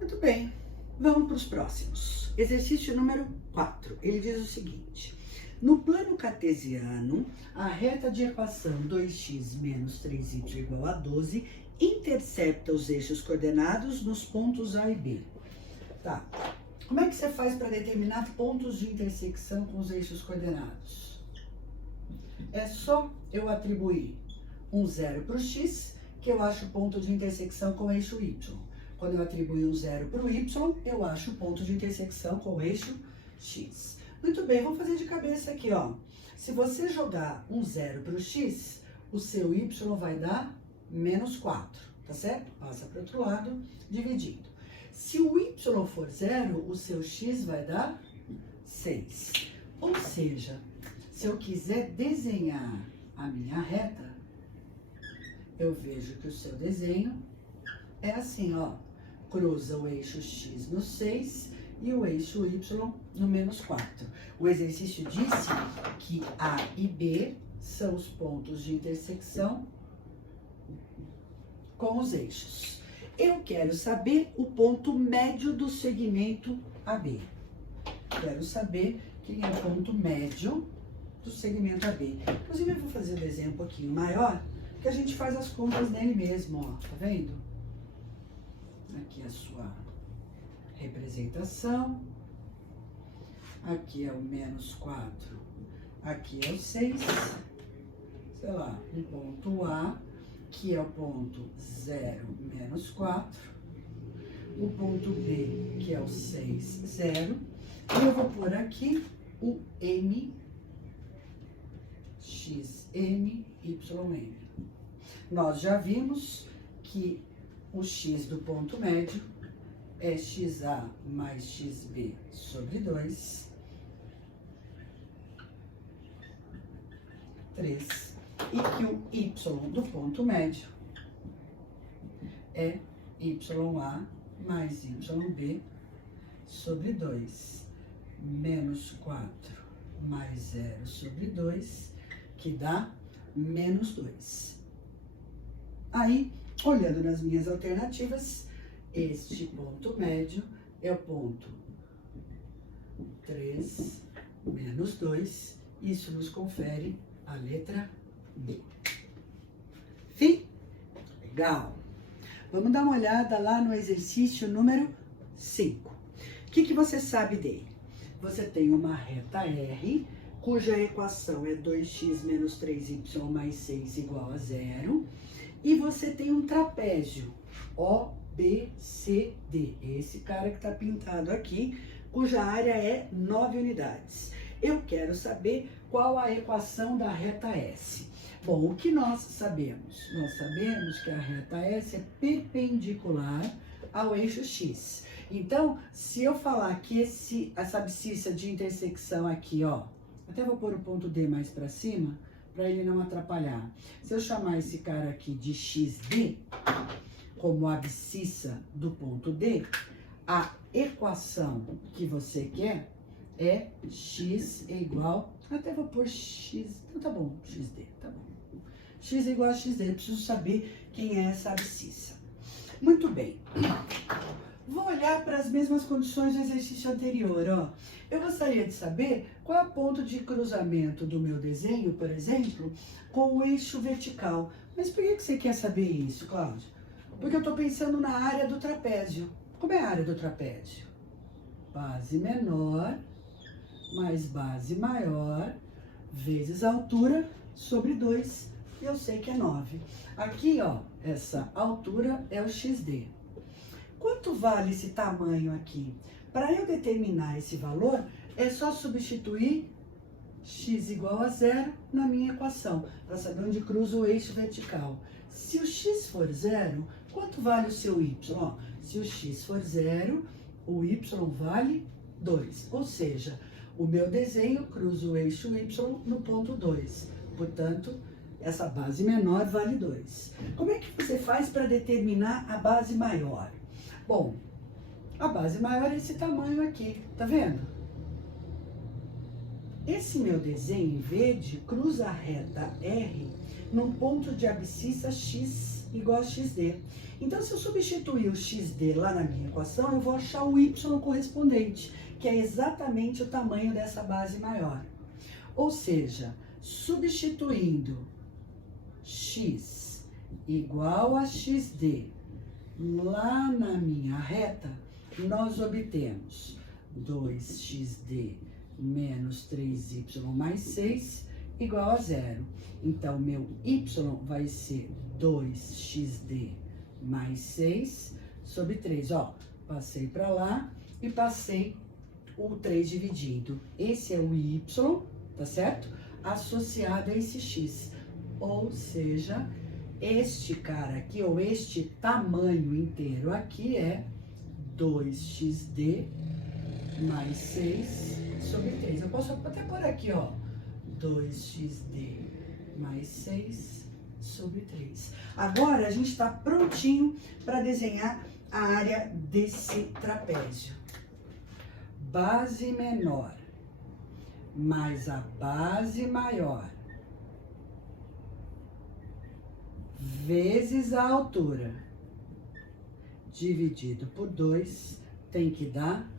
Muito bem, vamos para os próximos. Exercício número 4. Ele diz o seguinte: no plano cartesiano, a reta de equação 2x menos 3y igual a 12 intercepta os eixos coordenados nos pontos A e B. Tá. Como é que você faz para determinar pontos de intersecção com os eixos coordenados? É só eu atribuir um zero para o x, que eu acho o ponto de intersecção com o eixo y. Quando eu atribuir um zero para o y, eu acho o ponto de intersecção com o eixo x. Muito bem, vamos fazer de cabeça aqui, ó. Se você jogar um zero para o x, o seu y vai dar menos 4, tá certo? Passa para o outro lado, dividindo. Se o y for zero, o seu x vai dar 6. Ou seja, se eu quiser desenhar a minha reta, eu vejo que o seu desenho é assim, ó. Cruza o eixo x no 6 e o eixo y no menos 4. O exercício disse que A e B são os pontos de intersecção com os eixos. Eu quero saber o ponto médio do segmento AB. Quero saber quem é o ponto médio do segmento AB. Inclusive, eu vou fazer o desenho um pouquinho maior, que a gente faz as contas nele mesmo, ó. Tá vendo? Aqui é a sua representação. Aqui é o menos 4. Aqui é o 6. Sei lá, um ponto A, que é o ponto 0, menos 4. O ponto B, que é o 6, 0. E eu vou pôr aqui o M, XN, YN. Nós já vimos que o x do ponto médio é XA mais XB sobre 2, 3, e que o y do ponto médio é YA mais YB sobre 2, menos 4 mais 0 sobre 2, que dá menos 2. Aí, olhando nas minhas alternativas, este ponto médio é o ponto 3 menos 2. Isso nos confere a letra B. Fim? Legal. Vamos dar uma olhada lá no exercício número 5. O que você sabe dele? Você tem uma reta R, cuja equação é 2x menos 3y mais 6 igual a 0. E você tem um trapézio, OBCD, esse cara que está pintado aqui, cuja área é 9 unidades. Eu quero saber qual a equação da reta S. Bom, o que nós sabemos? Nós sabemos que a reta S é perpendicular ao eixo X. Então, se eu falar que essa abscissa de intersecção aqui, ó, até vou pôr o ponto D mais para cima, para ele não atrapalhar. Se eu chamar esse cara aqui de XD, como abscissa do ponto D, a equação que você quer é x é igual, até vou pôr x, então tá bom, XD, tá bom. X é igual a XD, eu preciso saber quem é essa abscissa. Muito bem. Vou olhar para as mesmas condições do exercício anterior, ó. Eu gostaria de saber qual é o ponto de cruzamento do meu desenho, por exemplo, com o eixo vertical. Mas por que você quer saber isso, Cláudia? Porque eu estou pensando na área do trapézio. Como é a área do trapézio? Base menor mais base maior vezes a altura sobre 2. E eu sei que é 9. Aqui, ó, essa altura é o XD. Quanto vale esse tamanho aqui? Para eu determinar esse valor, é só substituir x igual a 0 na minha equação, para saber onde cruza o eixo vertical. Se o x for 0, quanto vale o seu y? Ó, se o x for 0, o y vale 2. Ou seja, o meu desenho cruza o eixo y no ponto 2. Portanto, essa base menor vale 2. Como é que você faz para determinar a base maior? Bom, a base maior é esse tamanho aqui, tá vendo? Esse meu desenho em verde cruza a reta R num ponto de abscissa X. igual a xd. Então, se eu substituir o xd lá na minha equação, eu vou achar o y correspondente, que é exatamente o tamanho dessa base maior. Ou seja, substituindo x igual a xd lá na minha reta, nós obtemos 2xd menos 3y mais 6 igual a 0. Então, meu y vai ser 2xd mais 6 sobre 3. Ó, passei para lá e passei o 3 dividindo. Esse é o y, tá certo? Associado a esse x. Ou seja, este cara aqui, ou este tamanho inteiro aqui é 2xd mais 6 sobre 3. Eu posso até pôr aqui, ó, 2xd mais 6 sobre 3. Agora, a gente está prontinho para desenhar a área desse trapézio. Base menor mais a base maior vezes a altura dividido por 2 tem que dar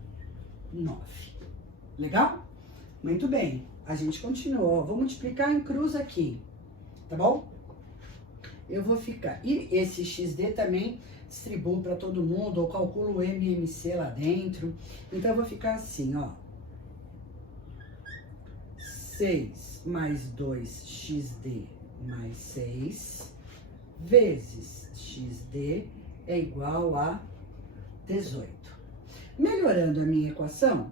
9. Legal? Muito bem. A gente continuou. Vou multiplicar em cruz aqui, tá bom? Eu vou ficar... E esse xd também distribuo para todo mundo, ou calculo o MMC lá dentro. Então, eu vou ficar assim, ó. 6 mais 2xd mais 6 vezes xd é igual a 18. Melhorando a minha equação,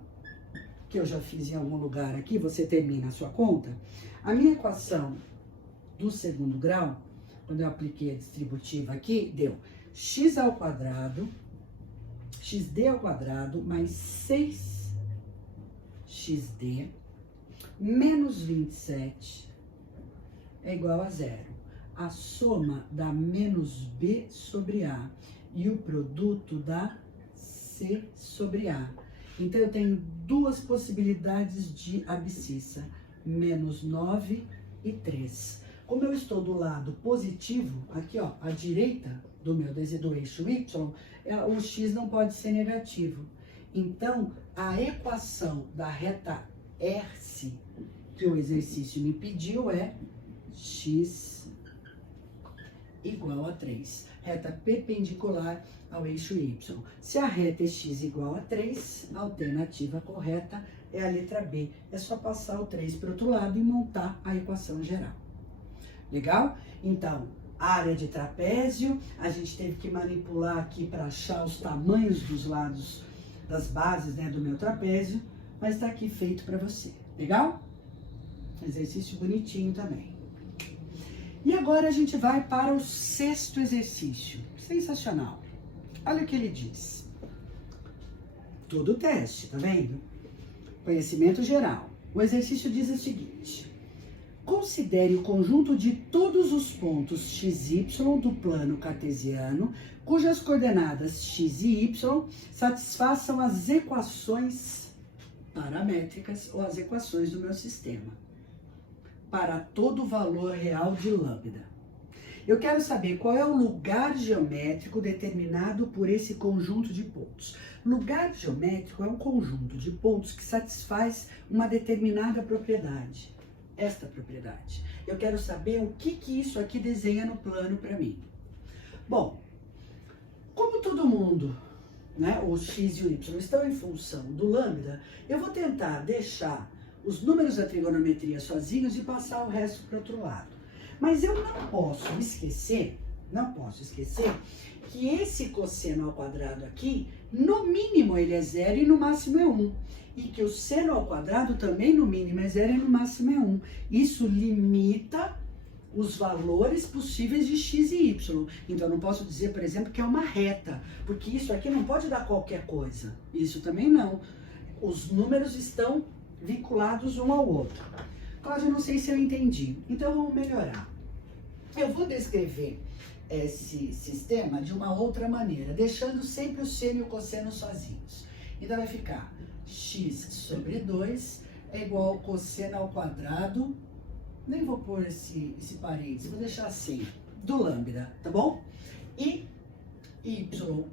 que eu já fiz em algum lugar aqui, você termina a sua conta, a minha equação do segundo grau, quando eu apliquei a distributiva aqui, deu x ao quadrado, xd ao quadrado, mais 6xd, menos 27, é igual a 0. A soma dá menos b sobre a e o produto dá c sobre a. Então, eu tenho duas possibilidades de abscissa, menos 9 e 3. Como eu estou do lado positivo, aqui ó, à direita do meu do eixo y, o x não pode ser negativo. Então, a equação da reta S que o exercício me pediu é x igual a 3. Reta perpendicular ao eixo y. Se a reta é x igual a 3, a alternativa correta é a letra B. É só passar o 3 para o outro lado e montar a equação geral. Legal? Então, área de trapézio, a gente teve que manipular aqui para achar os tamanhos dos lados das bases, né, do meu trapézio, mas está aqui feito para você. Legal? Exercício bonitinho também. E agora a gente vai para o sexto exercício. Sensacional. Olha o que ele diz. Tudo teste, tá vendo? Conhecimento geral. O exercício diz o seguinte: considere o conjunto de todos os pontos x e y do plano cartesiano, cujas coordenadas x e y satisfaçam as equações paramétricas ou as equações do meu sistema, para todo valor real de lambda. Eu quero saber qual é o lugar geométrico determinado por esse conjunto de pontos. Lugar geométrico é um conjunto de pontos que satisfaz uma determinada propriedade. Esta propriedade. Eu quero saber o que isso aqui desenha no plano para mim. Bom, como todo mundo, né, os x e o y estão em função do lambda, eu vou tentar deixar os números da trigonometria sozinhos e passar o resto para o outro lado. Mas eu não posso esquecer que esse cosseno ao quadrado aqui, no mínimo ele é 0 e no máximo é 1. E que o seno ao quadrado também no mínimo é 0 e no máximo é 1. Isso limita os valores possíveis de x e y. Então eu não posso dizer, por exemplo, que é uma reta, porque isso aqui não pode dar qualquer coisa. Isso também não. Os números estão vinculados um ao outro. Cláudia, eu não sei se eu entendi. Então vamos melhorar. Eu vou descrever esse sistema de uma outra maneira, deixando sempre o seno e o cosseno sozinhos. Então vai ficar x sobre 2 é igual ao cosseno ao quadrado, nem vou pôr esse parênteses, vou deixar assim, do lambda, tá bom? E y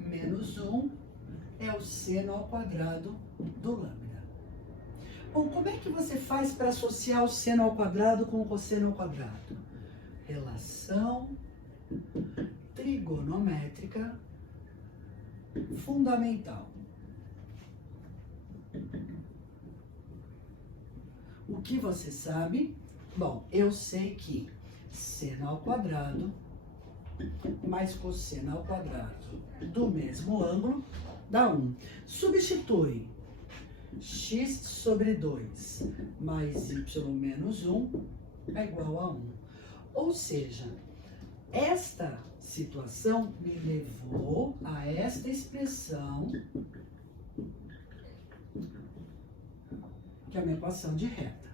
menos 1 é o seno ao quadrado do lambda. Bom, como é que você faz para associar o seno ao quadrado com o cosseno ao quadrado? Relação trigonométrica fundamental. O que você sabe? Bom, eu sei que seno ao quadrado mais cosseno ao quadrado do mesmo ângulo dá 1. Substitui x sobre 2 mais y menos 1 é igual a 1. Ou seja, esta situação me levou a esta expressão, que é uma equação de reta.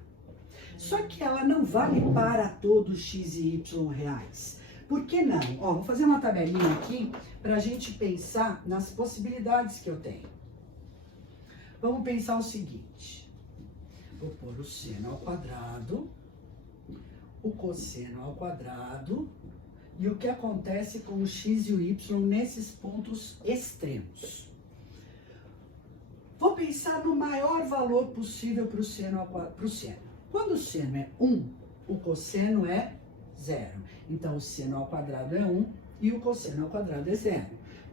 Só que ela não vale para todos x e y reais. Por que não? Ó, vou fazer uma tabelinha aqui para a gente pensar nas possibilidades que eu tenho. Vamos pensar o seguinte. Vou pôr o seno ao quadrado, o cosseno ao quadrado e o que acontece com o x e o y nesses pontos extremos. Vou pensar no maior valor possível para o seno. Quando o seno é 1, o cosseno é 0. Então, o seno ao quadrado é 1 e o cosseno ao quadrado é 0.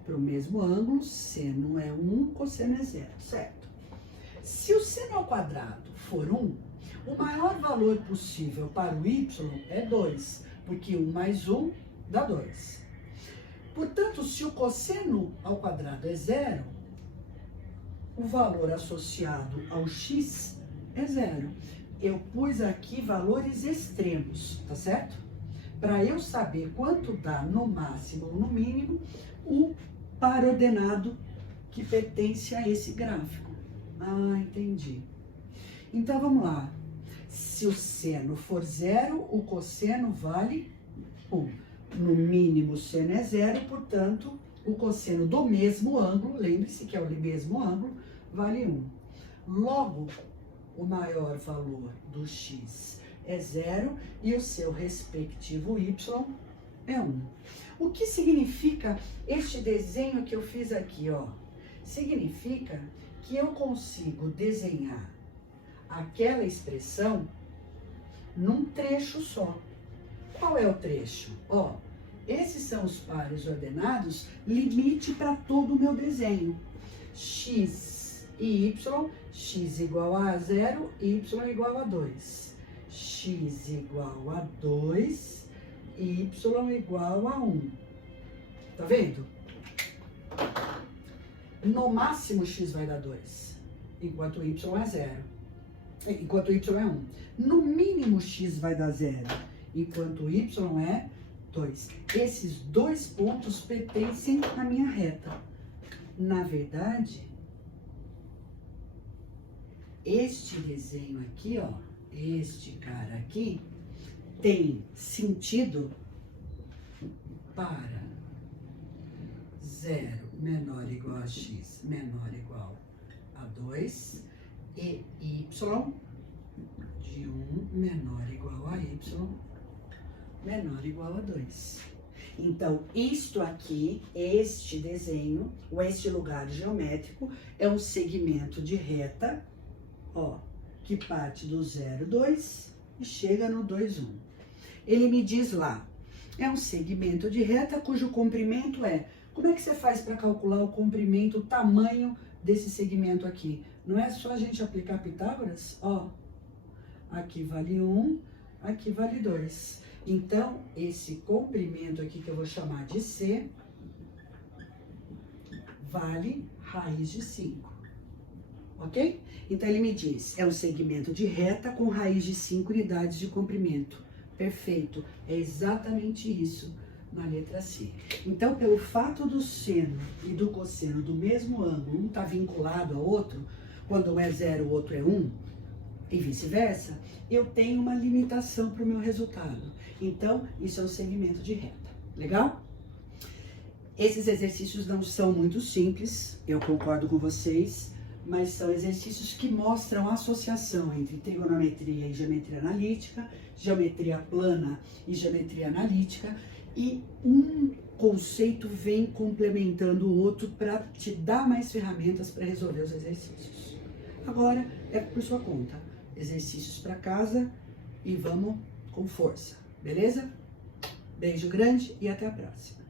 Para o mesmo ângulo, seno é 1, cosseno é 0, certo? Se o seno ao quadrado for 1, o maior valor possível para o y é 2, porque 1 mais 1 dá 2. Portanto, se o cosseno ao quadrado é 0, o valor associado ao x é 0. Eu pus aqui valores extremos, tá certo? Para eu saber quanto dá no máximo ou no mínimo o par ordenado que pertence a esse gráfico. Ah, entendi. Então, vamos lá. Se o seno for 0, o cosseno vale 1. No mínimo, o seno é 0, portanto, o cosseno do mesmo ângulo, lembre-se que é o mesmo ângulo, vale 1. Logo, o maior valor do x é 0 e o seu respectivo y é 1. O que significa este desenho que eu fiz aqui, ó? Significa que eu consigo desenhar aquela expressão num trecho só. Qual é o trecho? Ó, esses são os pares ordenados, limite para todo o meu desenho. X e y, x igual a 0, y igual a 2. X igual a 2, y igual a 1. Tá vendo? No máximo, x vai dar 2, enquanto y é 0. Enquanto y é 1. No mínimo, x vai dar 0, enquanto y é 2. Esses dois pontos pertencem à minha reta. Na verdade, este desenho aqui, ó, este cara aqui, tem sentido para 0 menor ou igual a x menor ou igual a 2 e y de 1 menor ou igual a y menor ou igual a 2. Então, isto aqui, este desenho, ou este lugar geométrico, é um segmento de reta, ó, que parte do 0, 2 e chega no 2, 1. Ele me diz lá, é um segmento de reta cujo comprimento é... Como é que você faz para calcular o comprimento, o tamanho desse segmento aqui? Não é só a gente aplicar Pitágoras? Ó, aqui vale 1, aqui vale 2. Então, esse comprimento aqui, que eu vou chamar de C, vale raiz de 5. Ok? Então, ele me diz, é um segmento de reta com raiz de 5 unidades de comprimento. Perfeito. É exatamente isso na letra C. Então, pelo fato do seno e do cosseno do mesmo ângulo, um está vinculado ao outro, quando um é 0, o outro é 1, e vice-versa, eu tenho uma limitação para o meu resultado. Então, isso é um segmento de reta. Legal? Esses exercícios não são muito simples, eu concordo com vocês, mas são exercícios que mostram a associação entre trigonometria e geometria analítica, geometria plana e geometria analítica, e um conceito vem complementando o outro para te dar mais ferramentas para resolver os exercícios. Agora é por sua conta. Exercícios para casa e vamos com força, beleza? Beijo grande e até a próxima.